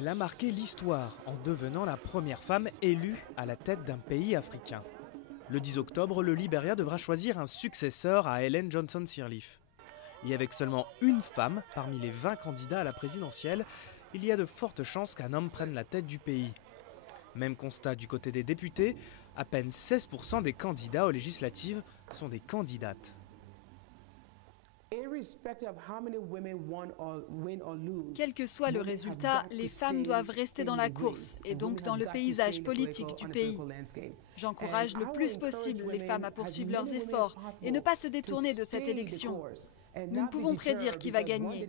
elle a marqué l'histoire en devenant la première femme élue à la tête d'un pays africain. Le 10 octobre, le Libéria devra choisir un successeur à Ellen Johnson Sirleaf. Et avec seulement une femme parmi les 20 candidats à la présidentielle, il y a de fortes chances qu'un homme prenne la tête du pays. Même constat du côté des députés, à peine 16% des candidats aux législatives sont des candidates. Quel que soit le résultat, les femmes doivent rester dans la course et donc dans le paysage politique du pays. J'encourage le plus possible les femmes à poursuivre leurs efforts et ne pas se détourner de cette élection. Nous ne pouvons prédire qui va gagner.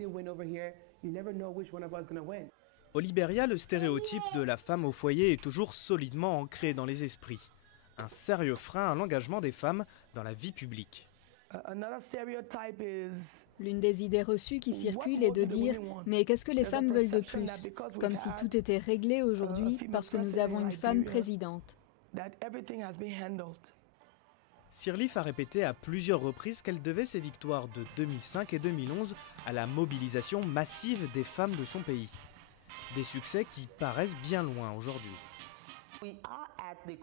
Au Libéria, le stéréotype de la femme au foyer est toujours solidement ancré dans les esprits. Un sérieux frein à l'engagement des femmes dans la vie publique. L'une des idées reçues qui circulent est de dire « mais qu'est-ce que les femmes veulent de plus ?» Comme si tout était réglé aujourd'hui parce que nous avons une femme présidente. Sirleaf a répété à plusieurs reprises qu'elle devait ses victoires de 2005 et 2011 à la mobilisation massive des femmes de son pays. Des succès qui paraissent bien loin aujourd'hui.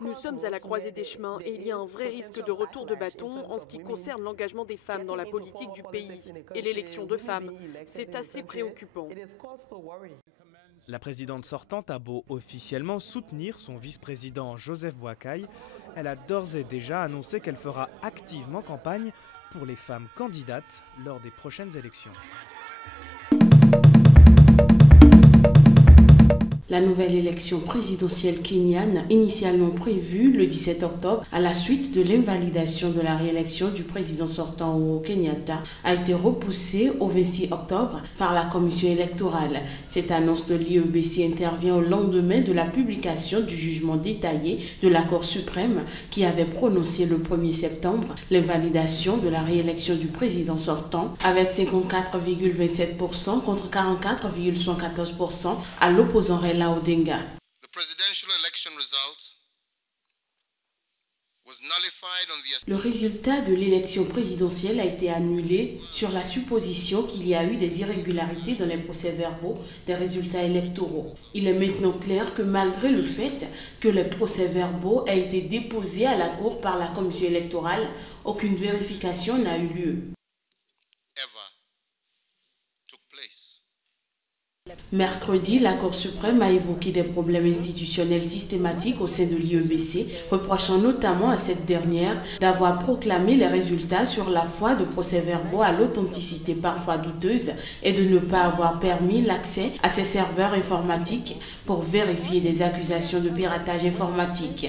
Nous sommes à la croisée des chemins et il y a un vrai risque de retour de bâton en ce qui concerne l'engagement des femmes dans la politique du pays et l'élection de femmes. C'est assez préoccupant. La présidente sortante a beau officiellement soutenir son vice-président Joseph Boakai, elle a d'ores et déjà annoncé qu'elle fera activement campagne pour les femmes candidates lors des prochaines élections. La nouvelle élection présidentielle kenyane, initialement prévue le 17 octobre, à la suite de l'invalidation de la réélection du président sortant Uhuru Kenyatta, a été repoussée au 26 octobre par la commission électorale. Cette annonce de l'IEBC intervient au lendemain de la publication du jugement détaillé de la Cour suprême qui avait prononcé le 1er septembre l'invalidation de la réélection du président sortant avec 54,27% contre 44,74% à l'opposant Raila Odinga. Le résultat de l'élection présidentielle a été annulé sur la supposition qu'il y a eu des irrégularités dans les procès-verbaux des résultats électoraux. Il est maintenant clair que malgré le fait que les procès-verbaux aient été déposés à la Cour par la commission électorale, aucune vérification n'a eu lieu. Mercredi, la Cour suprême a évoqué des problèmes institutionnels systématiques au sein de l'IEBC, reprochant notamment à cette dernière d'avoir proclamé les résultats sur la foi de procès-verbaux à l'authenticité parfois douteuse et de ne pas avoir permis l'accès à ses serveurs informatiques pour vérifier des accusations de piratage informatique.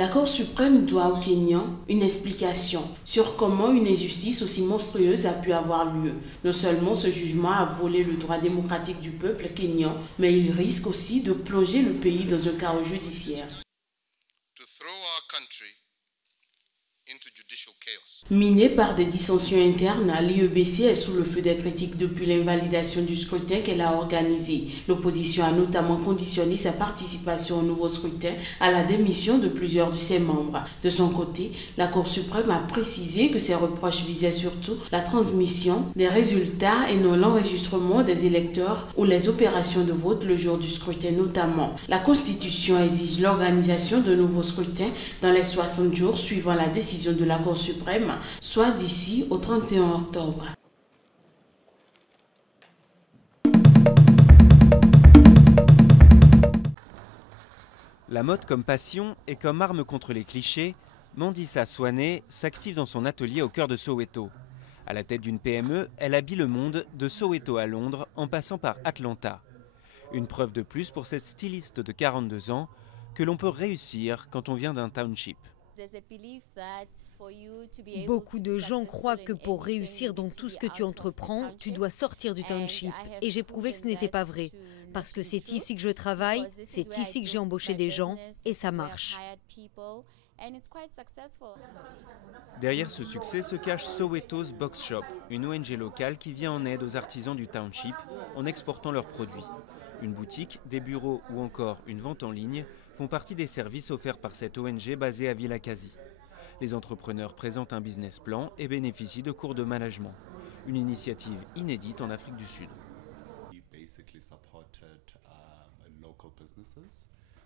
La Cour suprême doit aux Kenyans une explication sur comment une injustice aussi monstrueuse a pu avoir lieu. Non seulement ce jugement a volé le droit démocratique du peuple kényan, mais il risque aussi de plonger le pays dans un chaos judiciaire. Minée par des dissensions internes, l'IEBC est sous le feu des critiques depuis l'invalidation du scrutin qu'elle a organisé. L'opposition a notamment conditionné sa participation au nouveau scrutin à la démission de plusieurs de ses membres. De son côté, la Cour suprême a précisé que ses reproches visaient surtout la transmission des résultats et non l'enregistrement des électeurs ou les opérations de vote le jour du scrutin notamment. La Constitution exige l'organisation de nouveaux scrutins dans les 60 jours suivant la décision de la Cour suprême, soit d'ici au 31 octobre. La mode comme passion et comme arme contre les clichés, Mandisa Swané s'active dans son atelier au cœur de Soweto. À la tête d'une PME, elle habille le monde de Soweto à Londres en passant par Atlanta. Une preuve de plus pour cette styliste de 42 ans que l'on peut réussir quand on vient d'un township. Beaucoup de gens croient que pour réussir dans tout ce que tu entreprends, tu dois sortir du township. Et j'ai prouvé que ce n'était pas vrai. Parce que c'est ici que je travaille, c'est ici que j'ai embauché des gens et ça marche. Derrière ce succès se cache Soweto's Box Shop, une ONG locale qui vient en aide aux artisans du township en exportant leurs produits. Une boutique, des bureaux ou encore une vente en ligne font partie des services offerts par cette ONG basée à Vilakazi. Les entrepreneurs présentent un business plan et bénéficient de cours de management. une initiative inédite en Afrique du Sud.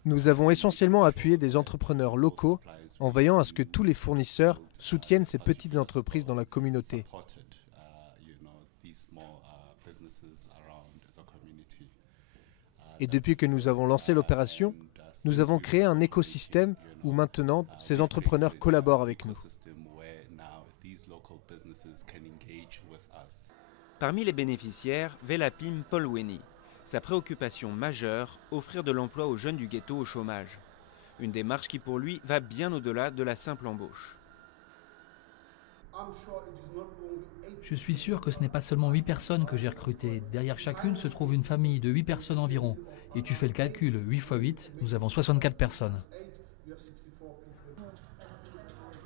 Nous avons essentiellement appuyé des entrepreneurs locaux en veillant à ce que tous les fournisseurs soutiennent ces petites entreprises dans la communauté. Et depuis que nous avons lancé l'opération, nous avons créé un écosystème où maintenant ces entrepreneurs collaborent avec nous. Parmi les bénéficiaires, Velapim Polweni. Sa préoccupation majeure, offrir de l'emploi aux jeunes du ghetto au chômage. Une démarche qui pour lui va bien au-delà de la simple embauche. Je suis sûr que ce n'est pas seulement 8 personnes que j'ai recrutées. Derrière chacune se trouve une famille de 8 personnes environ. Et tu fais le calcul, 8 x 8, nous avons 64 personnes.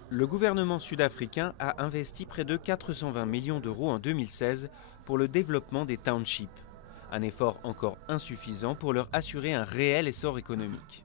Le gouvernement sud-africain a investi près de 420 millions d'euros en 2016 pour le développement des townships. Un effort encore insuffisant pour leur assurer un réel essor économique.